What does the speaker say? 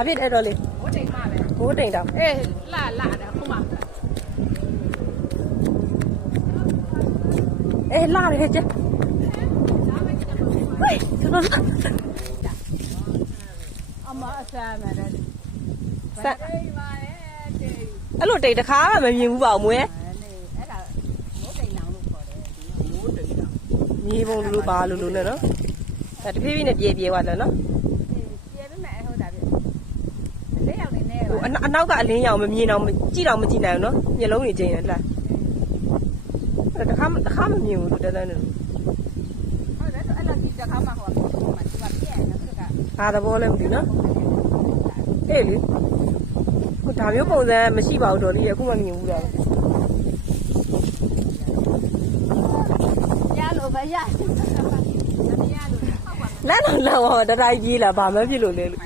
ဘာဖြစ်အဲ့တော့လေဘိုးတိမ်မပဲဘိုးတိမ်တောင်အေးလာလာတယ်ခုမှအေးလာတယ်ကျဟေးကျွန်တော်အမအဆမ်းမယ်တဲ့ဆက်တိမ်ပါရဲ့တိမ်အဲ့လိုတိမ်တစ်ခါမှမမြင်ဘူးပါဘူးမွေးအဲ့ဒါဘိုးတိမ်နောင်လို့ခေါ်တယ်ဘိုးတိမ်နောင်မြေပုံလူလူပါလူလူနဲ့နော်ဒါတဖြည်းဖြည်းနဲ့ပြေးပြေးသွားတယ်နော် ပြေပေးမယ်ဟုတ်တာပြလေးယောက်နေနေ ဟို ပါ အနောက်အနောက်ကအလင်းရောင်မမြင်တော့ကြည့်တော့မကြည့်နိုင်ဘူးနော်မျက်လုံးတွေကျင်းတယ်လားအဲ့တခါတခါမမြင်ဘူးတဲတဲနဲ့ဟုတ်တယ်အဲ့လိုဒီတခါမှဟိုကမှဒီမှာပြည့်နေတယ်ကဘာသဘောလဲမသိနော်အေးလေဟိုဒါမျိုးပုံစံမရှိပါဘူးတော်လေးအခုမှမြင်ဘူးတော့ရလို့ပဲရမရလို့ဟုတ်ပါလမ်းတော့လမ်းတော့တတိုင်းကြီးလာဘာမှဖြစ်လို့လဲလို့